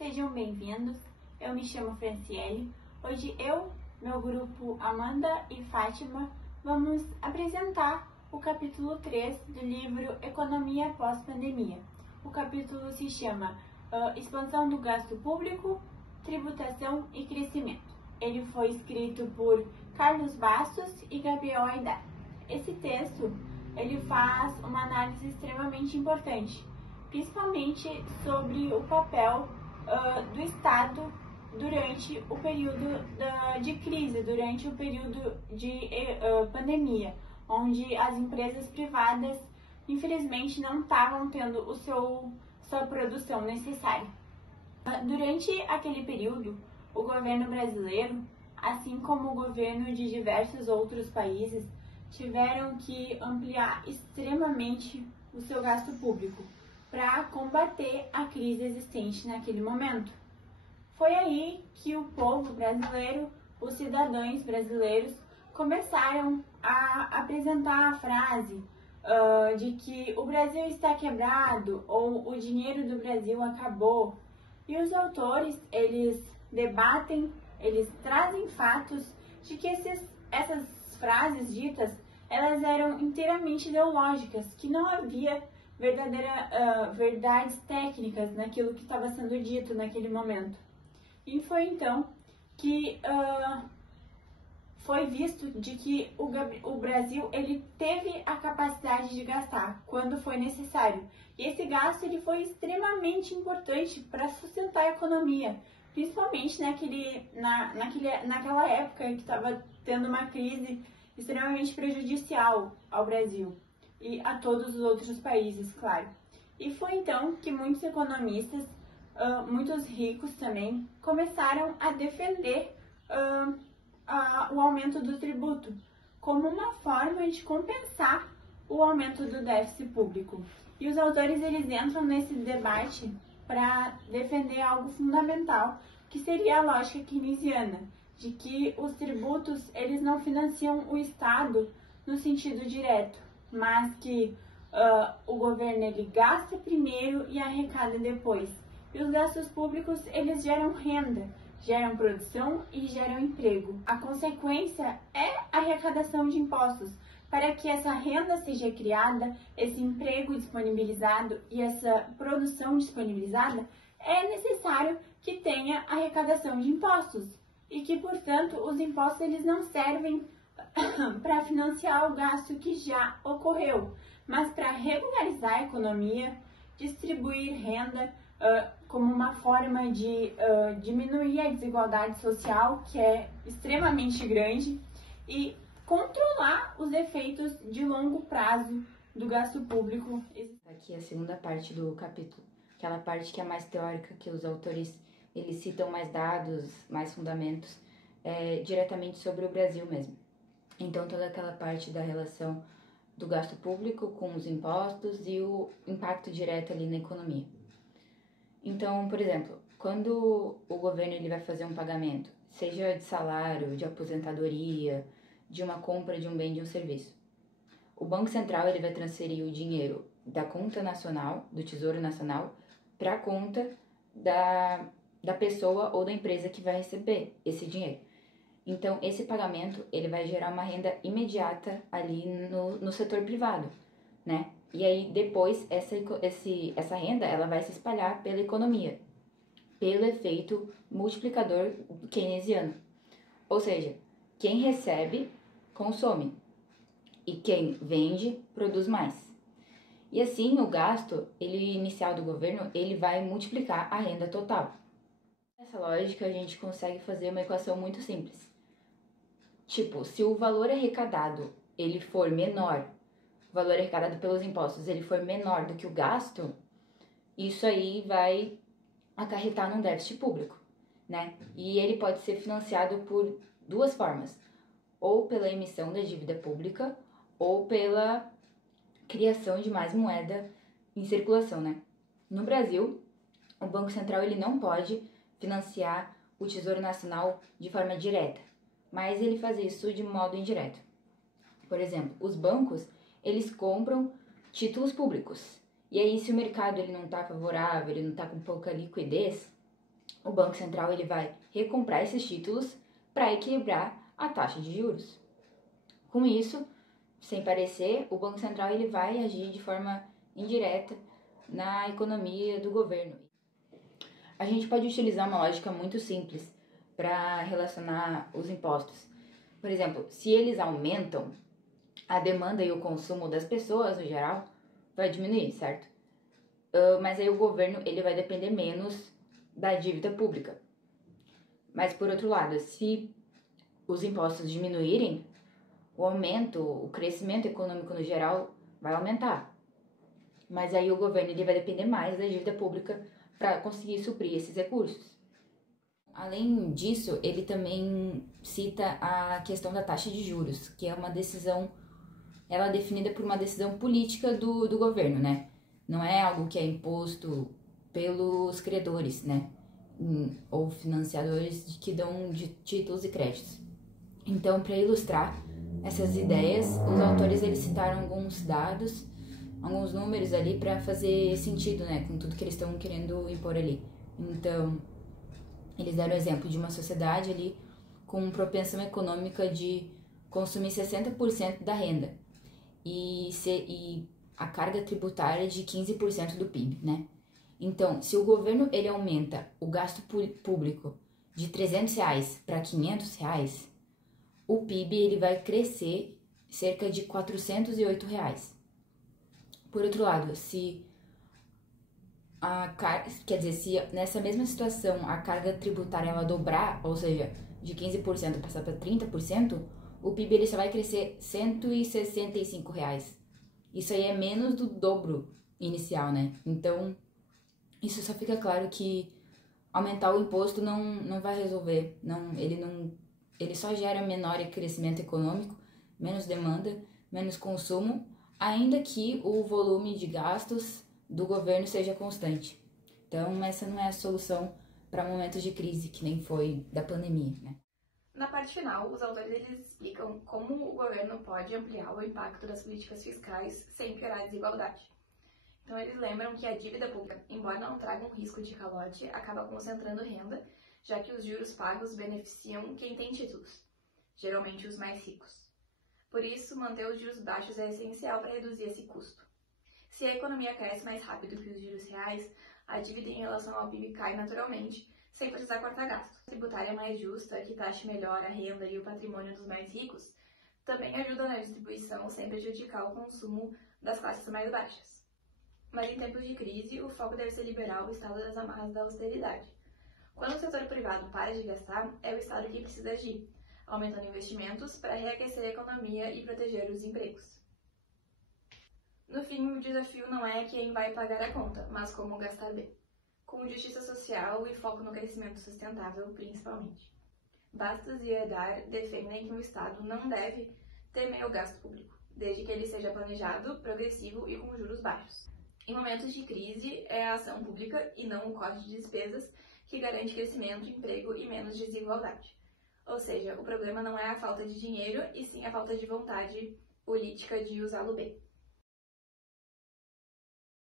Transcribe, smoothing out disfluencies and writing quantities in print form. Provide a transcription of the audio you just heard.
Sejam bem-vindos. Eu me chamo Franciele. Hoje eu, meu grupo Amanda e Fátima, vamos apresentar o capítulo 3 do livro Economia pós-pandemia. O capítulo se chama Expansão do gasto público, tributação e crescimento. Ele foi escrito por Carlos Bastos e Gabriel Aidar. Esse texto ele faz uma análise extremamente importante, principalmente sobre o papel do Estado durante o período de crise, durante o período de pandemia, onde as empresas privadas, infelizmente, não estavam tendo sua produção necessária. Durante aquele período, o governo brasileiro, assim como o governo de diversos outros países, tiveram que ampliar extremamente o seu gasto público para combater a crise existente naquele momento. Foi aí que o povo brasileiro, os cidadãos brasileiros, começaram a apresentar a frase de que o Brasil está quebrado ou o dinheiro do Brasil acabou. E os autores, eles debatem, eles trazem fatos de que essas frases ditas, elas eram inteiramente ideológicas, que não havia verdades técnicas naquilo que estava sendo dito naquele momento. E foi então que foi visto de que o Brasil ele teve a capacidade de gastar quando foi necessário. E esse gasto ele foi extremamente importante para sustentar a economia, principalmente naquela época que estava tendo uma crise extremamente prejudicial ao Brasil e a todos os outros países, claro. E foi então que muitos economistas, muitos ricos também, começaram a defender o aumento do tributo como uma forma de compensar o aumento do déficit público. E os autores eles entram nesse debate para defender algo fundamental, que seria a lógica keynesiana, de que os tributos eles não financiam o Estado no sentido direto, mas que o governo ele gasta primeiro e arrecada depois. E os gastos públicos eles geram renda, geram produção e geram emprego. A consequência é a arrecadação de impostos. Para que essa renda seja criada, esse emprego disponibilizado e essa produção disponibilizada, é necessário que tenha arrecadação de impostos e que, portanto, os impostos eles não servem para financiar o gasto que já ocorreu, mas para regularizar a economia, distribuir renda como uma forma de diminuir a desigualdade social, que é extremamente grande, e controlar os efeitos de longo prazo do gasto público. Aqui é a segunda parte do capítulo, aquela parte que é mais teórica, que os autores eles citam mais dados, mais fundamentos diretamente sobre o Brasil mesmo. Então toda aquela parte da relação do gasto público com os impostos e o impacto direto ali na economia. Então, por exemplo, quando o governo ele vai fazer um pagamento, seja de salário, de aposentadoria, de uma compra de um bem, de um serviço, o Banco Central ele vai transferir o dinheiro da conta nacional, do Tesouro Nacional, para a conta da pessoa ou da empresa que vai receber esse dinheiro. Então, esse pagamento ele vai gerar uma renda imediata ali no setor privado, né? E aí, depois, essa renda ela vai se espalhar pela economia, pelo efeito multiplicador keynesiano. Ou seja, quem recebe, consome. E quem vende, produz mais. E assim, o gasto inicial do governo ele vai multiplicar a renda total. Nessa lógica, a gente consegue fazer uma equação muito simples. Tipo, se o valor arrecadado ele for menor, o valor arrecadado pelos impostos ele for menor do que o gasto, isso aí vai acarretar num déficit público, né? E ele pode ser financiado por duas formas, ou pela emissão da dívida pública, ou pela criação de mais moeda em circulação, né? No Brasil, o Banco Central ele não pode financiar o Tesouro Nacional de forma direta, mas ele faz isso de modo indireto. Por exemplo, os bancos, eles compram títulos públicos. E aí, se o mercado ele não está favorável, ele não está com pouca liquidez, o Banco Central ele vai recomprar esses títulos para equilibrar a taxa de juros. Com isso, sem parecer, o Banco Central ele vai agir de forma indireta na economia do governo. A gente pode utilizar uma lógica muito simples para relacionar os impostos. Por exemplo, se eles aumentam, a demanda e o consumo das pessoas, no geral, vai diminuir, certo? Mas aí o governo ele vai depender menos da dívida pública. Mas, por outro lado, se os impostos diminuírem, o crescimento econômico no geral vai aumentar. Mas aí o governo ele vai depender mais da dívida pública para conseguir suprir esses recursos. Além disso, ele também cita a questão da taxa de juros, que é uma decisão, ela é definida por uma decisão política do governo, né? Não é algo que é imposto pelos credores, né? Ou financiadores que dão de títulos e créditos. Então, para ilustrar essas ideias, os autores eles citaram alguns dados, alguns números ali para fazer sentido, né, com tudo que eles estão querendo impor ali. Então, eles deram o exemplo de uma sociedade ali com propensão econômica de consumir 60% da renda e a carga tributária de 15% do PIB, né? Então, se o governo ele aumenta o gasto público de R$300 para R$500, o PIB ele vai crescer cerca de R$408. Por outro lado, se nessa mesma situação a carga tributária ela dobrar, ou seja, de 15% passar para 30%, o PIB ele só vai crescer R$165. Isso aí é menos do dobro inicial, né? Então, isso só fica claro que aumentar o imposto não vai resolver, ele só gera menor crescimento econômico, menos demanda, menos consumo, ainda que o volume de gastos do governo seja constante. Então, essa não é a solução para momentos de crise, que nem foi da pandemia, né? Na parte final, os autores eles explicam como o governo pode ampliar o impacto das políticas fiscais sem piorar a desigualdade. Então, eles lembram que a dívida pública, embora não traga um risco de calote, acaba concentrando renda, já que os juros pagos beneficiam quem tem títulos, geralmente os mais ricos. Por isso, manter os juros baixos é essencial para reduzir esse custo. Se a economia cresce mais rápido que os juros reais, a dívida em relação ao PIB cai naturalmente, sem precisar cortar gastos. A tributária mais justa, que taxe melhor a renda e o patrimônio dos mais ricos, também ajuda na distribuição sem prejudicar o consumo das classes mais baixas. Mas em tempos de crise, o foco deve ser liberar o Estado das amarras da austeridade. Quando o setor privado para de gastar, é o Estado que precisa agir, aumentando investimentos para reaquecer a economia e proteger os empregos. No fim, o desafio não é quem vai pagar a conta, mas como gastar bem, com justiça social e foco no crescimento sustentável, principalmente. Bastos e Herdar defendem que o Estado não deve temer o gasto público, desde que ele seja planejado, progressivo e com juros baixos. Em momentos de crise, é a ação pública e não o corte de despesas que garante crescimento, emprego e menos desigualdade. Ou seja, o problema não é a falta de dinheiro, e sim a falta de vontade política de usá-lo bem.